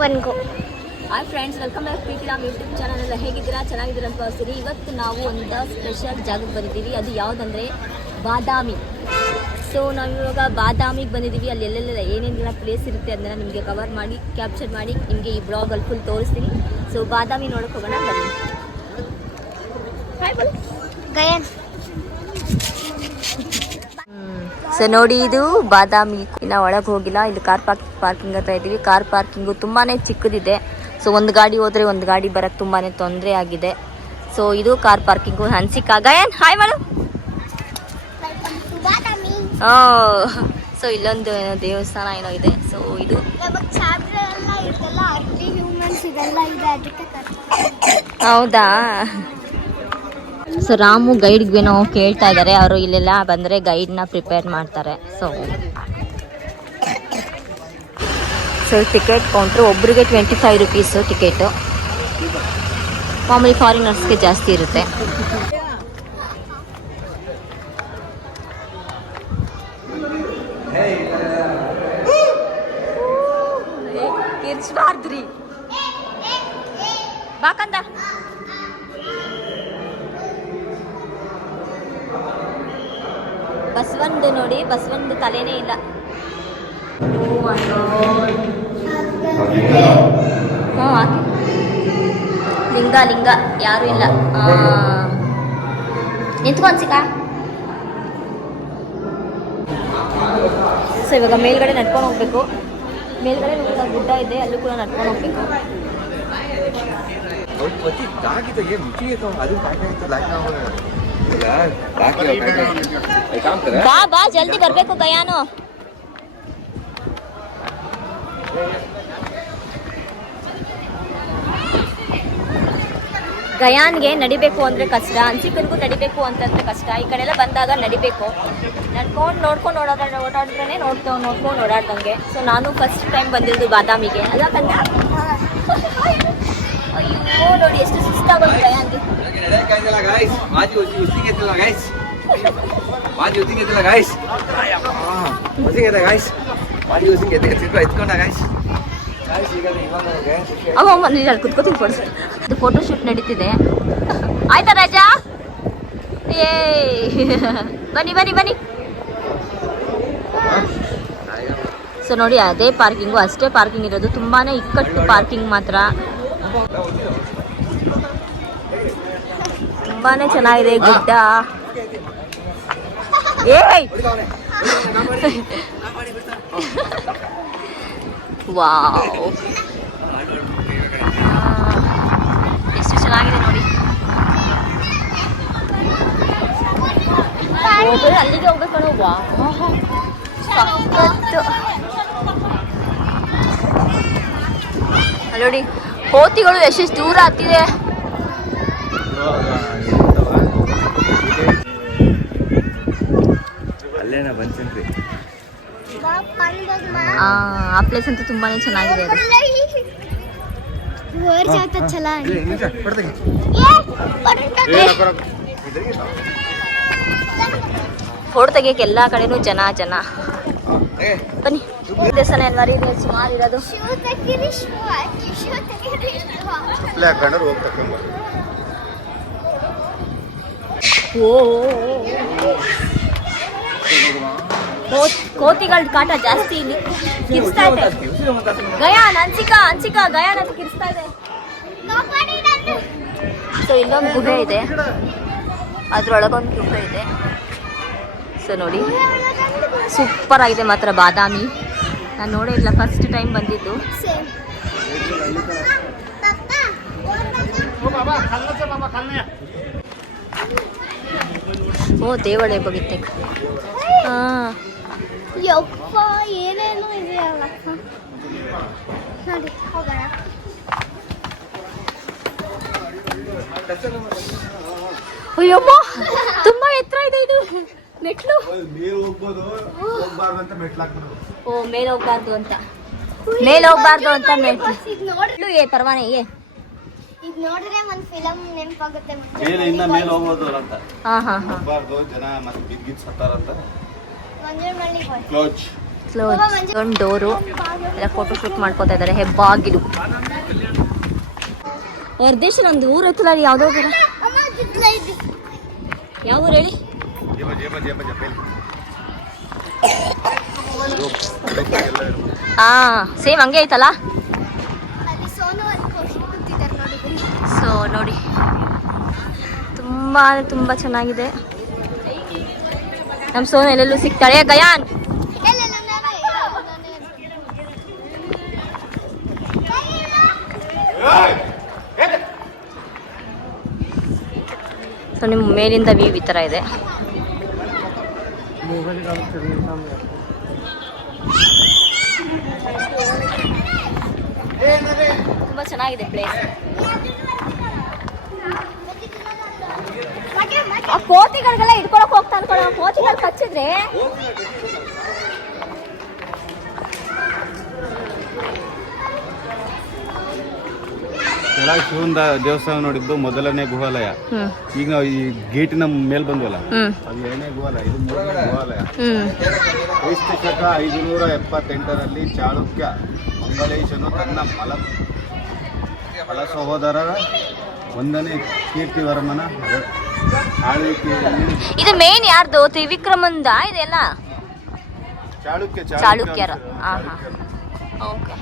Hi friends, welcome back ಪ್ರೀತಿ ನಮ್ಮ YouTube channel ಎಲ್ಲ ಹೇಗಿದ್ದೀರಾ? ಚೆನ್ನಾಗಿದ್ದೀರಾ ಅಂತ ಭಾವಿಸ್ತೀರಿ. ಇವತ್ತು ನಾವು ಒಂದು ಸ್ಪೆಷಲ್ ಜಾಗಕ್ಕೆ ಬಂದಿದ್ದೀವಿ. ಅದು ಯಾವುದಂದರೆ ಬಾದಾಮಿ. ಸೊ ನಾವು ಇವಾಗ ಬಾದಾಮಿಗೆ ಬಂದಿದ್ದೀವಿ. ಅಲ್ಲಿ ಎಲ್ಲೆಲ್ಲ ಏನೇನೆಲ್ಲ ಪ್ಲೇಸ್ ಇರುತ್ತೆ ಅದನ್ನ ನಿಮಗೆ ಕವರ್ ಮಾಡಿ ಕ್ಯಾಪ್ಚರ್ ಮಾಡಿ ನಿಮಗೆ ಈ ಬ್ಲಾಗಲ್ಲಿ ಫುಲ್ ತೋರಿಸ್ತೀನಿ. ಸೊ ಬಾದಾಮಿ ನೋಡೋಕೆ ಹೋಗೋಣ ಬನ್ನಿ. ಹಾಯ್ ಬೋಲ್ ಗಯನ್. ಸೊ ನೋಡಿ, ಇದು ಬಾದಾಮಿ. ಇನ್ನು ಒಳಗೆ ಹೋಗಿಲ್ಲ. ಇಲ್ಲಿ ಕಾರ್ ಪಾರ್ಕಿಂಗ್ ಹತ್ರ ಇದ್ದೀವಿ. ಕಾರ್ ಪಾರ್ಕಿಂಗು ತುಂಬಾ ಚಿಕ್ಕದಿದೆ. ಸೊ ಒಂದು ಗಾಡಿ ಹೋದರೆ ಒಂದು ಗಾಡಿ ಬರೋಕ್ಕೆ ತುಂಬಾ ತೊಂದರೆ ಆಗಿದೆ. ಸೊ ಇದು ಕಾರ್ ಪಾರ್ಕಿಂಗು. ಹನ್ಸಿಕಾ ಗಯನ್ ಹಾಯ್ ಮಾಡು. ಸೊ ಇಲ್ಲೊಂದು ದೇವಸ್ಥಾನ ಏನೋ ಇದೆ. ಸೊ ಇದು ಹೌದಾ? ಸೊ ರಾಮು ಗೈಡ್ಗೇನೋ ಕೇಳ್ತಾ ಇದ್ದಾರೆ. ಅವರು ಇಲ್ಲೆಲ್ಲ ಬಂದರೆ ಗೈಡ್ನ ಪ್ರಿಪೇರ್ ಮಾಡ್ತಾರೆ. ಸೊ ಟಿಕೆಟ್ ಕೌಂಟ್ರು ಒಬ್ಬರಿಗೆ 25 ರೂಪೀಸು ಟಿಕೆಟು. ಮಾಮೂಲಿ ಫಾರಿನರ್ಸ್ಗೆ ಜಾಸ್ತಿ ಇರುತ್ತೆ. ಕಿರ್ಚ್ಬಾರ್ದ್ರಿ ಬಾಕಂದ. ಬಸವಂದು ನೋಡಿ, ಬಸವಂದು ತಲೆನೇ ಇಲ್ಲ. ಹಾಕಿ ಲಿಂಗ ಲಿಂಗ ಯಾರು ಇಲ್ಲ. ನಿಂತ್ಕೊಂಡ್ಸಿಕ. ಸೊ ಇವಾಗ ಮೇಲ್ಗಡೆ ನಡ್ಕೊಂಡು ಹೋಗ್ಬೇಕು. ಮೇಲ್ಗಡೆ ಗುಡ್ಡ ಇದೆ, ಅಲ್ಲೂ ಕೂಡ ನಡ್ಕೊಂಡು ಹೋಗ್ಬೇಕು. ಬಾ ಬಾ ಜಲ್ದಿ ಬರ್ಬೇಕು ಗಯಾನು. ಗಯಾನ್ಗೆ ನಡಿಬೇಕು ಅಂದರೆ ಕಷ್ಟ, ಹನ್ಸಿಕನ್ಗೂ ನಡಿಬೇಕು ಅಂತಂದ್ರೆ ಕಷ್ಟ. ಈ ಕಡೆ ಎಲ್ಲ ಬಂದಾಗ ನಡಿಬೇಕು. ನಡ್ಕೊಂಡು ನೋಡ್ಕೊಂಡು ಓಡಾಡಿದ್ರೇ ನೋಡ್ಕೊಂಡು ಓಡಾಡ್ದಂಗೆ. ಸೊ ನಾನು ಫಸ್ಟ್ ಟೈಮ್ ಬಂದಿದ್ದು ಬಾದಾಮಿಗೆ ಅಲ್ಲ ಕಂದ. ಅಯ್ಯೋ ನೋಡಿ ಎಷ್ಟು ಸುಸ್ತಾಗೋದು ಗಯಾನ್ಗೆ. ಕುತ್ಕೋತೀನಿ ಕೊಡ್ಸಿ. ಅದು ಫೋಟೋ ಶೂಟ್ ನಡೀತಿದೆ. ಆಯ್ತಾ ರಾಜಾ? ಏ ಬನ್ನಿ ಬನ್ನಿ ಬನ್ನಿ. ಸೊ ನೋಡಿ, ಅದೇ ಪಾರ್ಕಿಂಗು, ಅಷ್ಟೇ ಪಾರ್ಕಿಂಗ್ ಇರೋದು. ತುಂಬಾ ಇಕ್ಕಟ್ಟು ಪಾರ್ಕಿಂಗ್ ಮಾತ್ರ. ತುಂಬಾ ಚೆನ್ನಾಗಿದೆ ಗುಡ್ಡ. ಏಯ್ ವಾವ್, ಎಷ್ಟು ಚೆನ್ನಾಗಿದೆ ನೋಡಿ. ಅಲ್ಲಿಗೆ ಹೋಗ್ಬೇಕು. ನೋಡಿ ಕೋತಿಗಳು ಎಷ್ಟೆಷ್ಟು ದೂರ ಹತ್ತಿದೆ. ಆ ಪ್ಲೇಸ್ ಅಂತೂ ತುಂಬಾನೇ ಚೆನ್ನಾಗಿದೆ. ಫೋಟೋ ತೆಗಿಯಕ್ಕೆ ಎಲ್ಲಾ ಕಡೆನೂ ಜನ. ಬನ್ನಿ, ದೇವಸ್ಥಾನ ಎಲ್ಲಾರಿ ಸುಮಾರು ಇರೋದು. ಕೋತಿಗಳ ಕಾಟ ಜಾಸ್ತಿ ಇಲ್ಲಿ. ಕಿರ್ಸ್ತಾ ಇದೆ ಗಯಾನ್. ಹನ್ಸಿಕಾ ಗಯಾನ್ ಅಂತ ಕಿರ್ಸ್ತಾ ಇದೆ. ಸೊ ಇಲ್ಲೊಂದು ಗುಹೆ ಇದೆ, ಅದ್ರೊಳಗೊಂದು ಗುಹೆ ಇದೆ. ಸೊ ನೋಡಿ, ಸೂಪರ್ ಆಗಿದೆ ಮಾತ್ರ ಬಾದಾಮಿ. ನಾನು ನೋಡೇ ಇಲ್ಲ, ಫಸ್ಟ್ ಟೈಮ್ ಬಂದಿದ್ದು. ಓ ದೇವಳೆ ಬಗಿತ್ತೆ. ಯಪ್ಪ ಏನೇನು ಇದೆ ಅಲ್ಲಕ್ಕ. ನೋಡಿ ಹೋಗೋಣ. ಅಯ್ಯಮ್ಮ ತುಂಬಾ ಎತ್ತರ ಇದೆ ಇದು ಮೆಟ್ಲು. ಓ ಮೇಲೆ ಹೋಗ್ಬಾರ್ದು ಅಂತ ಮೆಟ್ಲು. ಏ ಪರವಾನೆ ಏ ಈಗ ನೋಡಿದ್ರೆ ಒಂದು ಫಿಲಂ ನೆನಪಾಗುತ್ತೆ. ಮೇಲಿಂದ ಮೇಲೆ ಹೋಗೋದು ಅಂತ. ಹಾ ಹಾ ಹಾ. ಹೋಗಬಾರ್ದು, ಜನ ಮತ್ತೆ ಬಿದ್ದಿದ್ದು ಸತ್ತಾರಂತ. ಮಂಜುಳ್ ಮಳ್ಳಿ ಬಾಯ್. ಕ್ಲೋಜ್. ಸೊ ಒಂದು ಡೋರು ಎಲ್ಲ ಫೋಟೋ ಶೂಟ್ ಮಾಡ್ಕೋತಾ ಇದ್ದಾರೆ. ಹೆಬ್ಬಾಗಿಲು ಹೊರದೇಶನ ಒಂದು ಊರು ಐತಲ್ಲ, ಯಾವುದೋ ಯಾವ ಊರು ಹೇಳಿ? ಸೇಮ್ ಹಂಗೆ ಐತಲ್ಲ. ಸೊ ನೋಡಿ, ತುಂಬ ಚೆನ್ನಾಗಿದೆ. ನಮ್ಮ ಸೋನು ಎಲ್ಲೆಲ್ಲೂ ಸಿಗ್ತಾಳೆ. ಗಯಾನ್ ಸೊ ನಿಮ್ಮ ಮೇಲಿಂದ ವ್ಯೂ ಈ ಥರ ಇದೆ. ತುಂಬ ಚೆನ್ನಾಗಿದೆ ಪ್ಲೇಸ್. ಆ ಕೋತಿಗಳಿಗೆಲ್ಲ ಇಟ್ಕೊಳಕ್ ಹೋಗ್ತಾ ಅನ್ಕೊಳ್ಳೋ, ಕೋತಿಗಳು ಕಚ್ಚಿದ್ರೆ ಕೆಳಗೆ ಶಿವನ ದೇವಸ್ಥಾನ ನೋಡಿದ್ದು ಮೊದಲನೇ ಗುಹಾಲಯ. ಈಗ ನಾವು ಈ ಗೇಟಿನ ಮೇಲ್ ಬಂದ್ವಲ್ಲ, ಅದು 2ನೇ ಗುಹಾಲಯ, ಇದು 3ನೇ ಗುಹಾಲಯ. ಕ್ರಿಸ್ತ ಶಕ 578ರಲ್ಲಿ ಚಾಳುಕ್ಯ ಮಂಗಲೇಶನು ತನ್ನ ಮಲ ಸಹೋದರರ 1ನೇ ಕೀರ್ತಿವರ್ಮನ ಆಳ್ವಿಕೆಯಲ್ಲಿ ಇದು ಮೇನ್ ಯಾರ್ದು? ತ್ರಿವಿಕ್ರಮಂದ ಇದೆಲ್ಲ ಚಾಳುಕ್ಯರ. ಓಕೆ.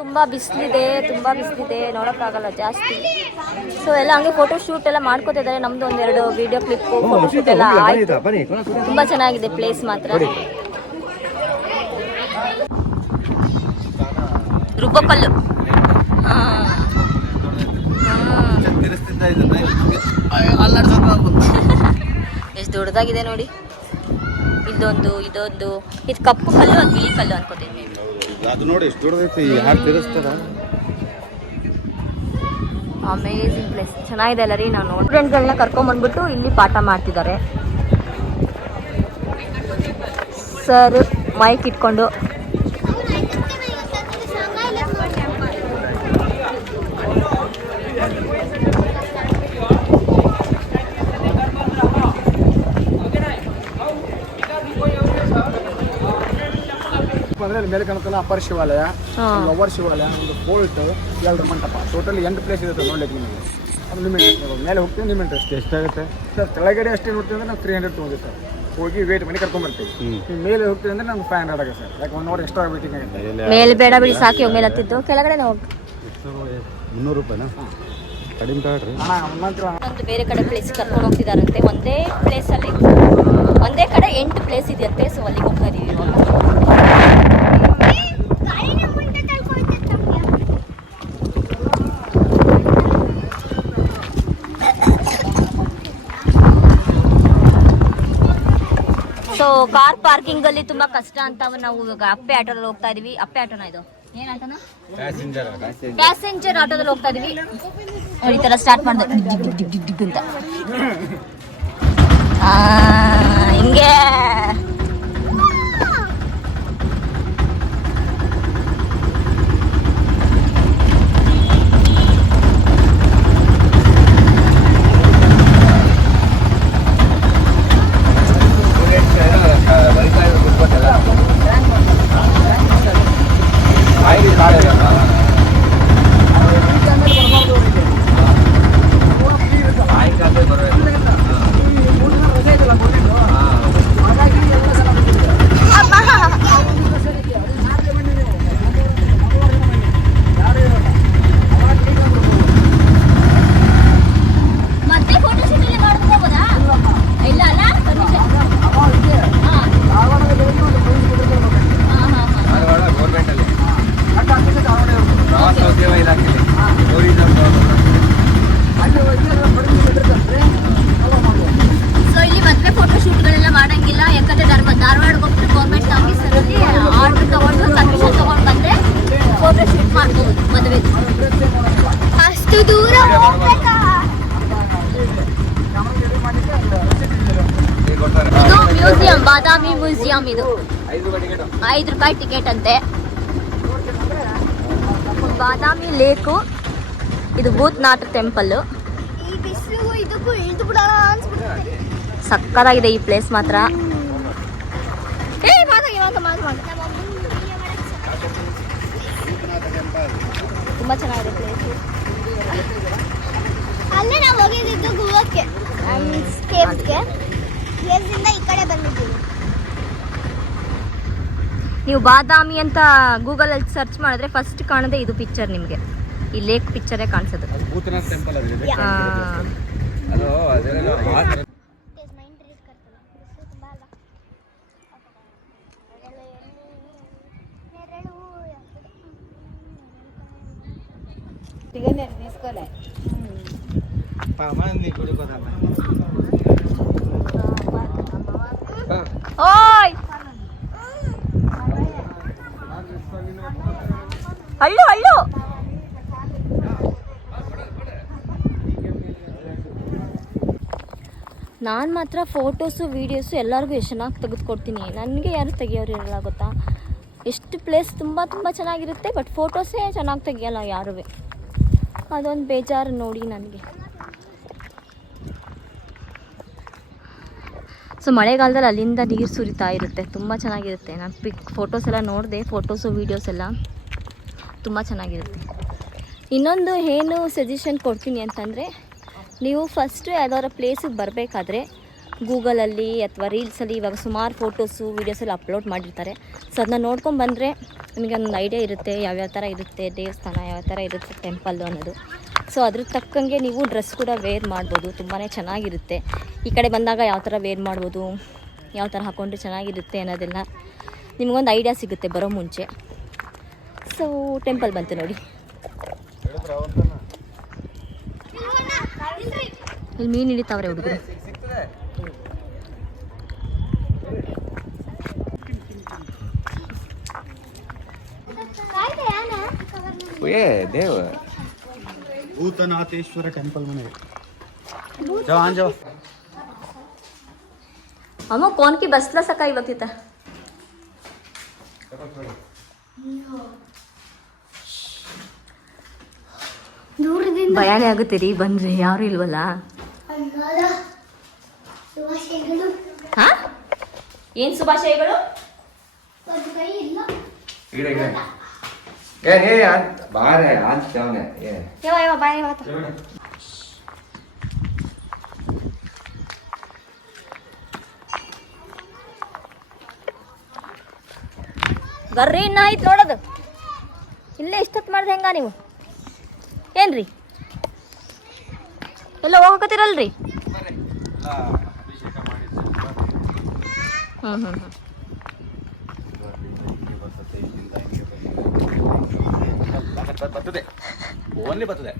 ತುಂಬ ಬಿಸಿಲಿದೆ, ನೋಡೋಕ್ಕಾಗಲ್ಲ ಜಾಸ್ತಿ. ಸೊ ಎಲ್ಲ ಹಂಗೆ ಫೋಟೋ ಶೂಟ್ ಎಲ್ಲ ಮಾಡ್ಕೋತಿದ್ದಾರೆ. ನಮ್ದು ಒಂದೆರಡು ವಿಡಿಯೋ ಕ್ಲಿಪ್ ಫೋಟೋ ಶೂಟ್ ಎಲ್ಲ ಆಯ್ತು. ತುಂಬ ಚೆನ್ನಾಗಿದೆ ಪ್ಲೇಸ್ ಮಾತ್ರ. ರುಬ್ಬಕಲ್ಲು ಎಷ್ಟು ದೊಡ್ಡದಾಗಿದೆ ನೋಡಿ. ಇದೊಂದು ಇದು ಕಪ್ಪು ಕಲ್ಲು, ಅದು ಬಿಳಿ ಕಲ್ಲು ಅನ್ಕೋತೀನಿ. ಅದು ನೋಡಿ ಎಷ್ಟು ದೊಡ್ಡದೈತಿ, ಯಾರು ತಿರ್ಸ್ತಾರ. ಅಮೇಜಿಂಗ್ ಪ್ಲೇಸ್, ಚೆನ್ನಾಗಿದೆ ಅಲ್ಲ ರೀ. ನಾನು ಸ್ಟೂಡೆಂಟ್ಗಳನ್ನ ಕರ್ಕೊಂಡ್ಬಂದ್ಬಿಟ್ಟು ಇಲ್ಲಿ ಪಾಠ ಮಾಡ್ತಿದ್ದಾರೆ. ಸರ್ ಮೈಕ್ ಇಟ್ಕೊಂಡು ಅಂದ್ರೆ ಮೇಲೆ ಕಾಣುತ್ತಲ್ಲ ಅಪ್ಪರ್ ಶಿವಾಲಯ, ಲವರ್ ಶಿವಾಲಯ, ಒಂದು ಫೋರ್ಟ್, 2 ಮಂಟಪ, ಟೋಟಲ್ 8 ಪ್ಲೇಸ್ ಇರುತ್ತೆ ನೋಡ್ಲಿಕ್ಕೆ ನಿಮಗೆ. ಅದು ಲಿಮಿಟ್ ಮೇಲೆ ಹೋಗ್ತೀವಿ, ಲಿಮಿಟ್ ಅಷ್ಟೇ. ಎಷ್ಟಾಗುತ್ತೆ ಸರ್ ಕೆಳಗಡೆ ಅಷ್ಟೇ ನೋಡ್ತೀವಿ ಅಂದ್ರೆ ನಾವು 300 ತೊಗೊಂಡಿವಿ ಸರ್. ಹೋಗಿ ವೇಟ್ ಮನೆ ಕರ್ಕೊಂಡ್ಬರ್ತೀವಿ. ಮೇಲೆ ಹೋಗ್ತೀವಿ ಅಂದ್ರೆ ನಮ್ಗೆ 500 ಆಗುತ್ತೆ ಸರ್. ಯಾಕೆ 1 ಅವರ್ ಎಕ್ಸ್ಟ್ರಾ ವೇಟಿಂಗ್ ಆಗುತ್ತೆ. ಮೇಲೆ ಬೇಡ ಬಿಡಿ, ಸಾಕಿ ಮೇಲೆ ಹತ್ತಿದ್ದು. ಕೆಳಗಡೆ ಹೋಗಿ 300 ರೂಪಾಯಿನಾ? ಕಡಿಮೆ ತಗೊಳ್ರಿ. ಒಂದು ಬೇರೆ ಕಡೆ ಪ್ಲೇಸ್ ಕರ್ಕೊಂಡು ಹೋಗ್ತಿದಾರಂತೆ. ಒಂದೇ ಪ್ಲೇಸಲ್ಲಿ ಒಂದೇ ಕಡೆ 8 ಪ್ಲೇಸ್ ಇದೆಯಂತೆ. ಸೊ ಅಲ್ಲಿಗೆ ಹೋಗ್ತಾ ಇದೀವಿ ಇವಾಗ. ಸೊ ಕಾರ್ ಪಾರ್ಕಿಂಗ್ ಅಲ್ಲಿ ತುಂಬಾ ಕಷ್ಟ ಅಂತ ನಾವು ಇವಾಗ ಅಪ್ಪೆ ಆಟೋದಲ್ಲಿ ಹೋಗ್ತಾ ಇದೀವಿ. ಅಪ್ಪೆ ಆಟೋನ ಇದು ಏನ್ ಆಟೋನ? ಪ್ಯಾಸೆಂಜರ್ ಆಟೋದಲ್ಲಿ ಹೋಗ್ತಾ ಇದೀವಿ. ಈ ತರ ಸ್ಟಾರ್ಟ್ ಮಾಡ್ದೆ ಅಂತ ಹಿಂಗೆ. ಮ್ಯೂಸಿಯಂ, ಬಾದಾಮಿ ಮ್ಯೂಸಿಯಂ. ಇದು 5 ರೂಪಾಯಿ ಟಿಕೆಟ್ ಅಂತೆ. ಬಾದಾಮಿ ಲೇಕು. ಇದು ಭೂತನಾಥ ಟೆಂಪಲ್. ಈ ಬಿಸಿಲು ಇದಕ್ಕೂ ಇಳಿದು ಬಿಡಲ್ಲ. ಸಕ್ಕತ್ತಾಗಿದೆ ಈ ಪ್ಲೇಸ್ ಮಾತ್ರ. ತುಂಬ ಚೆನ್ನಾಗಿದೆ ಪ್ಲೇಸು. ಅಲ್ಲೇ ನಾವು ಹೋಗಿದ್ದು ಗೋವಾಕ್ಕೆ ಕೇವ್ಸ್ಗೆ. ಕೇವ್ಸಿಂದ ಈ ಕಡೆ ಬಂದಿದ್ದೀವಿ. ನೀವು ಬಾದಾಮಿ ಅಂತ ಗೂಗಲಲ್ಲಿ ಸರ್ಚ್ ಮಾಡಿದ್ರೆ ಫಸ್ಟ್ ಕಾಣೋದೇ ಇದು ಪಿಕ್ಚರ್ ನಿಮಗೆ. ಈ ಲೇಕ್ ಪಿಕ್ಚರೇ ಕಾಣಿಸೋದು. ಭೂತನಾಥ್ ಟೆಂಪಲ್ ಅದು ಇದೆ. ಅದು ಅದೆಲ್ಲ ಓಯ್ ಹಳ್ಳು ಹಳ್ಳು. ನಾನು ಮಾತ್ರ ಫೋಟೋಸು ವೀಡಿಯೋಸು ಎಲ್ಲರಿಗೂ ಎಷ್ಟು ಚೆನ್ನಾಗಿ ತೆಗೆದುಕೊಡ್ತೀನಿ. ನನಗೆ ಯಾರು ತೆಗಿಯೋರು ಇರಲ್ಲ ಗೊತ್ತಾ. ಎಷ್ಟು ಪ್ಲೇಸ್ ತುಂಬ ತುಂಬ ಚೆನ್ನಾಗಿರುತ್ತೆ, ಬಟ್ ಫೋಟೋಸೇ ಚೆನ್ನಾಗಿ ತೆಗಿಯಲ್ಲ ಯಾರೂ. ಅದೊಂದು ಬೇಜಾರು ನೋಡಿ ನನಗೆ. ಸೊ ಮಳೆಗಾಲದಲ್ಲಿ ಅಲ್ಲಿಂದ ನೀರು ಸುರಿತಾ ಇರುತ್ತೆ, ತುಂಬ ಚೆನ್ನಾಗಿರುತ್ತೆ. ನಾನು ಫೋಟೋಸ್ ಎಲ್ಲ ನೋಡಿದೆ, ಫೋಟೋಸು ವೀಡಿಯೋಸ್ ಎಲ್ಲ ತುಂಬ ಚೆನ್ನಾಗಿರುತ್ತೆ. ಇನ್ನೊಂದು ಏನು ಸಜೆಷನ್ ಕೊಡ್ತೀನಿ ಅಂತಂದರೆ, ನೀವು ಫಸ್ಟು ಯಾವ್ದಾದ್ರು ಪ್ಲೇಸಿಗೆ ಬರಬೇಕಾದ್ರೆ ಗೂಗಲಲ್ಲಿ ಅಥವಾ ರೀಲ್ಸಲ್ಲಿ ಇವಾಗ ಸುಮಾರು ಫೋಟೋಸು ವೀಡಿಯೋಸ್ ಎಲ್ಲ ಅಪ್ಲೋಡ್ ಮಾಡಿರ್ತಾರೆ. ಸೊ ಅದನ್ನ ನೋಡ್ಕೊಂಡು ಬಂದರೆ ನಿಮಗೆ ಒಂದು ಐಡಿಯಾ ಇರುತ್ತೆ ಯಾವ್ಯಾವ ಥರ ಇರುತ್ತೆ ದೇವಸ್ಥಾನ, ಯಾವ ಥರ ಇರುತ್ತೆ ಟೆಂಪಲ್ಲು ಅನ್ನೋದು. ಸೊ ಅದ್ರ ತಕ್ಕಂಗೆ ನೀವು ಡ್ರೆಸ್ ಕೂಡ ವೇರ್ ಮಾಡ್ಬೋದು, ತುಂಬಾ ಚೆನ್ನಾಗಿರುತ್ತೆ. ಈ ಕಡೆ ಬಂದಾಗ ಯಾವ ಥರ ವೇರ್ ಮಾಡ್ಬೋದು, ಯಾವ ಥರ ಹಾಕ್ಕೊಂಡ್ರೆ ಚೆನ್ನಾಗಿರುತ್ತೆ ಅನ್ನೋದೆಲ್ಲ ನಿಮಗೊಂದು ಐಡಿಯಾ ಸಿಗುತ್ತೆ ಬರೋ ಮುಂಚೆ. ಸೊ ಟೆಂಪಲ್ ಬಂತು ನೋಡಿ. ಇಲ್ಲಿ ಮೀನು ಹಿಡಿತಾವ್ರೆ ಹುಡುಗರು. ದೇವ ಭೂತನಾಥೇಶ್ವರ ಟೆಂಪಲ್ ಮನೆ. अमो कौन की बसला सकाळी बघ तिथं. ಭಯಾನೇ ಆಗುತ್ತೆ ರೀ ಬಂದ್ರೆ, ಯಾರು ಇಲ್ವಲ್ಲ. ಹಾ ಏನ್ ಶುಭಾಶಯಗಳು? ಬಾಯ್ ಬರ್ರಿ, ಇನ್ನ ಆಯ್ತು ನೋಡೋದು. ಇಲ್ಲೇ ಇಷ್ಟೊತ್ತು ಮಾಡ್ದೆ ಹೆಂಗ ನೀವು? ಏನ್ರಿ ಎಲ್ಲ ಹೋಗಕತ್ತೀರಲ್ರಿ? ಬರ್ತದೆ, ಓನ್ಲಿ ಬರ್ತದೆ.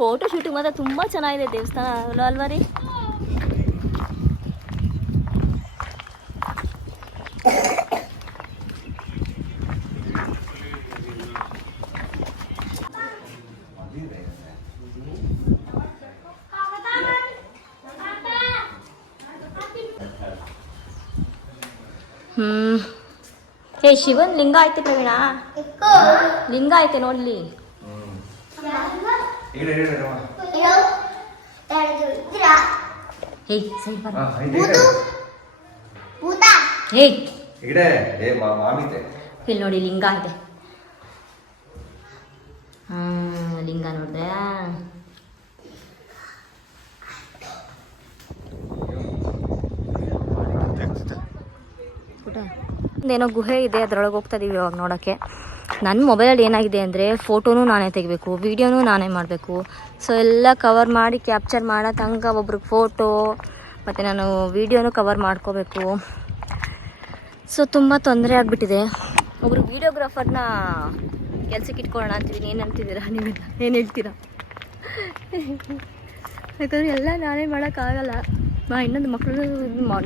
ಫೋಟೋ ಶೂಟಿಂಗ್ ಮಾತ್ರ ತುಂಬಾ ಚೆನ್ನಾಗಿದೆ ದೇವಸ್ಥಾನ ಅಲ್ವಾ ರೀ? ಏ ಶಿವನ್ ಲಿಂಗ ಐತೆ ಪ್ರವೀಣ, ಲಿಂಗ ಐತೆ ನೋಡ್ಲಿ. ಇಲ್ಲಿ ನೋಡಿ ಲಿಂಗ ಇದೆ. ಲಿಂಗ ನೋಡಿದ್ರೆ ಏನೋ ಗುಹೆ ಇದೆ, ಅದರೊಳಗೆ ಹೋಗ್ತಾ ಇದೀವಿ ಇವಾಗ ನೋಡೋಕ್ಕೆ. ನನ್ನ ಮೊಬೈಲಲ್ಲಿ ಏನಾಗಿದೆ ಅಂದರೆ ಫೋಟೋನೂ ನಾನೇ ತೆಗಿಬೇಕು, ವೀಡಿಯೋನೂ ನಾನೇ ಮಾಡಬೇಕು. ಸೊ ಎಲ್ಲ ಕವರ್ ಮಾಡಿ ಕ್ಯಾಪ್ಚರ್ ಮಾಡೋ ತನಕ ಒಬ್ರಿಗೆ ಫೋಟೋ ಮತ್ತು ನಾನು ವೀಡಿಯೋನೂ ಕವರ್ ಮಾಡ್ಕೋಬೇಕು. ಸೊ ತುಂಬ ತೊಂದರೆ ಆಗಿಬಿಟ್ಟಿದೆ. ಒಬ್ರು ವೀಡಿಯೋಗ್ರಾಫರ್ನ ಕೆಲ್ಸಕ್ಕೆ ಇಟ್ಕೊಳ್ಳೋಣ ಅಂತೀವಿ. ಏನು ಅಂತಿದ್ದೀರಾ ನೀವೆಲ್ಲ? ಏನು ಹೇಳ್ತೀರಾ? ಯಾಕಂದರೆ ಎಲ್ಲ ನಾನೇ ಮಾಡೋಕ್ಕಾಗಲ್ಲ. ಇನ್ನೊಂದು ಮಕ್ಳಿಗೂ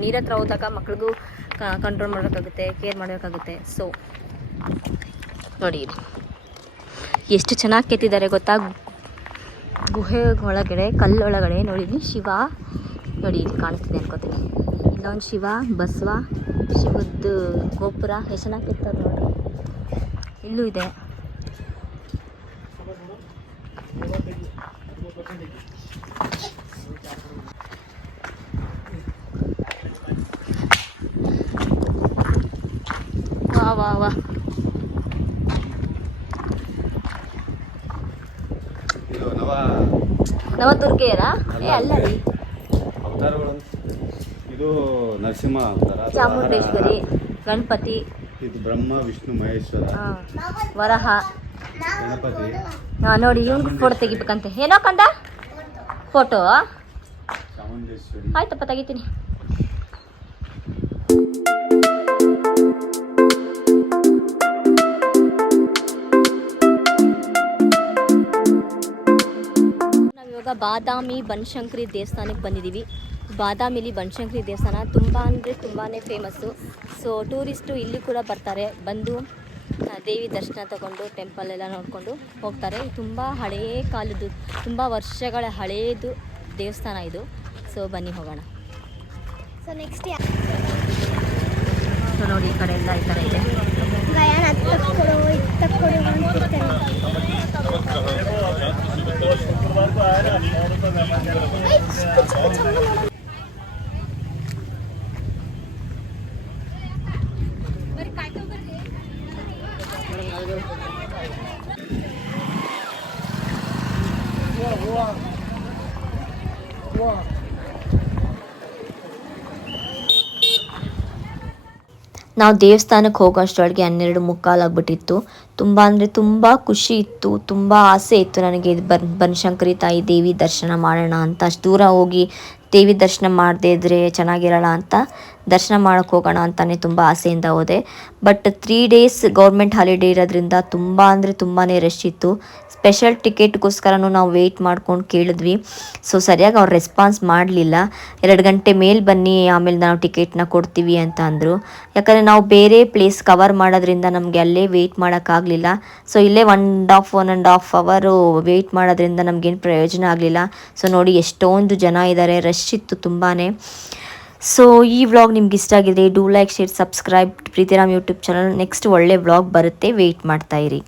ನೀರ ಹತ್ರ ಹೋದಾಗ ಮಕ್ಳಿಗೂ ಕಂಟ್ರೋಲ್ ಮಾಡಬೇಕಾಗುತ್ತೆ, ಕೇರ್ ಮಾಡಬೇಕಾಗುತ್ತೆ. ಸೊ ನೋಡಿ ಎಷ್ಟು ಚೆನ್ನಾಗಿ ಕೆತ್ತಿದ್ದಾರೆ ಗೊತ್ತಾ, ಗುಹೆ ಒಳಗಡೆ ಕಲ್ಲೊಳಗಡೆ. ನೋಡಿ ಶಿವ ನೋಡಿ ಇಲ್ಲಿ ಕಾಣಿಸ್ತಿದೆ ಅನ್ಕೋತೀನಿ. ಇಲ್ಲೊಂದು ಶಿವ, ಬಸವ, ಶಿವದ್ದು ಗೋಪುರ ಎಷ್ಟು ಚೆನ್ನಾಗಿ ಕೆತ್ತಾರೆ ನೋಡಿ. ಇಲ್ಲೂ ಇದೆ. ವಾ ವಾ ವಾ. ಇದು ನವದುರ್ಗೆಯರ ಅಲ್ಲ ರೀ, ಅವತಾರಗಳು. ಇದು ನರಸಿಂಹ ಅವತಾರ, ಚಾಮುಂಡೇಶ್ವರಿ, ಗಣಪತಿ, ಇದು ಬ್ರಹ್ಮ ವಿಷ್ಣು ಮಹೇಶ್ವರ, ವರಹ. ಗಣಪತಿ. ನೋಡಿ ಇವ್ನಿಗೆ ಫೋಟೋ ತೆಗಿಬೇಕಂತೆ. ಏನೋ ಕಂಡ ಫೋಟೋ. ಚಾಮುಂಡೇಶ್ವರಿ. ಆಯ್ತಪ್ಪ ತೆಗಿತೀನಿ. ನಾವಿವಾಗ ಬಾದಾಮಿ ಬನಶಂಕರಿ ದೇವಸ್ಥಾನಕ್ಕೆ ಬಂದಿದ್ದೀವಿ. ಬಾದಾಮಿಲಿ ಬನಶಂಕರಿ ದೇವಸ್ಥಾನ ತುಂಬ ಅಂದರೆ ತುಂಬಾ ಫೇಮಸ್ಸು. ಸೊ ಟೂರಿಸ್ಟು ಇಲ್ಲಿ ಕೂಡ ಬರ್ತಾರೆ, ಬಂದು ದೇವಿ ದರ್ಶನ ತಗೊಂಡು ಟೆಂಪಲ್ ಎಲ್ಲ ನೋಡಿಕೊಂಡು ಹೋಗ್ತಾರೆ. ತುಂಬ ಹಳೆಯ ಕಾಲದ್ದು, ತುಂಬ ವರ್ಷಗಳ ಹಳೆಯದು ದೇವಸ್ಥಾನ ಇದು. ಸೊ ಬನ್ನಿ ಹೋಗೋಣ. ಸೊ ನೆಕ್ಸ್ಟ್ ಸೊ ನೋಡಿ ಈ ಕಡೆ ಎಲ್ಲ ಈ ಥರ ಇದೆ. ಗಯಾನ ತಕ್ಕೊಡು ಅಂತಿರ್ತಾರೆ. ನಾವು ದೇವಸ್ಥಾನಕ್ಕೆ ಹೋಗೋಷ್ಟರೊಳಗೆ 12:45 ಆಗಿಬಿಟ್ಟಿತ್ತು. ತುಂಬ ಅಂದರೆ ತುಂಬ ಖುಷಿ ಇತ್ತು, ತುಂಬ ಆಸೆ ಇತ್ತು ನನಗೆ ಬನಶಂಕರಿ ತಾಯಿ ದೇವಿ ದರ್ಶನ ಮಾಡೋಣ ಅಂತ. ಅಷ್ಟು ದೂರ ಹೋಗಿ ದೇವಿ ದರ್ಶನ ಮಾಡದೇ ಇದ್ದರೆ ಚೆನ್ನಾಗಿರೋಲ್ಲ ಅಂತ ದರ್ಶನ ಮಾಡೋಕ್ಕೆ ಹೋಗೋಣ ಅಂತಲೇ ತುಂಬ ಆಸೆಯಿಂದ ಹೋದೆ. ಬಟ್ 3 days ಗೌರ್ಮೆಂಟ್ ಹಾಲಿಡೇ ಇರೋದ್ರಿಂದ ತುಂಬ ಅಂದರೆ ತುಂಬಾ ರಶ್ ಇತ್ತು. ಸ್ಪೆಷಲ್ ಟಿಕೆಟ್ಗೋಸ್ಕರನೂ ನಾವು ವೆಯ್ಟ್ ಮಾಡ್ಕೊಂಡು ಕೇಳಿದ್ವಿ. ಸೊ ಸರಿಯಾಗಿ ಅವ್ರು ರೆಸ್ಪಾನ್ಸ್ ಮಾಡಲಿಲ್ಲ. 2 ಗಂಟೆ ಮೇಲೆ ಬನ್ನಿ, ಆಮೇಲೆ ನಾವು ಟಿಕೆಟ್ನ ಕೊಡ್ತೀವಿ ಅಂತ ಅಂದರು. ಯಾಕಂದರೆ ನಾವು ಬೇರೆ ಪ್ಲೇಸ್ ಕವರ್ ಮಾಡೋದ್ರಿಂದ ನಮಗೆ ಅಲ್ಲೇ ವೆಯ್ಟ್ ಮಾಡೋಕ್ಕಾಗಲಿಲ್ಲ. ಸೊ ಇಲ್ಲೇ 1.5 ಅವರು ವೆಯ್ಟ್ ಮಾಡೋದ್ರಿಂದ ನಮಗೇನು ಪ್ರಯೋಜನ ಆಗಲಿಲ್ಲ. ಸೊ ನೋಡಿ ಎಷ್ಟೊಂದು ಜನ ಇದ್ದಾರೆ, ರಶ್ ಇತ್ತು ತುಂಬಾ. ಸೊ ಈ ವ್ಲಾಗ್ ನಿಮ್ಗೆ ಇಷ್ಟ ಆಗಿದೆ, do like, share, subscribe Preetiram YouTube channel. Next ಒಳ್ಳೆ ವ್ಲಾಗ್ ಬರುತ್ತೆ, ವೆಯ್ಟ್ ಮಾಡ್ತಾಯಿರಿ.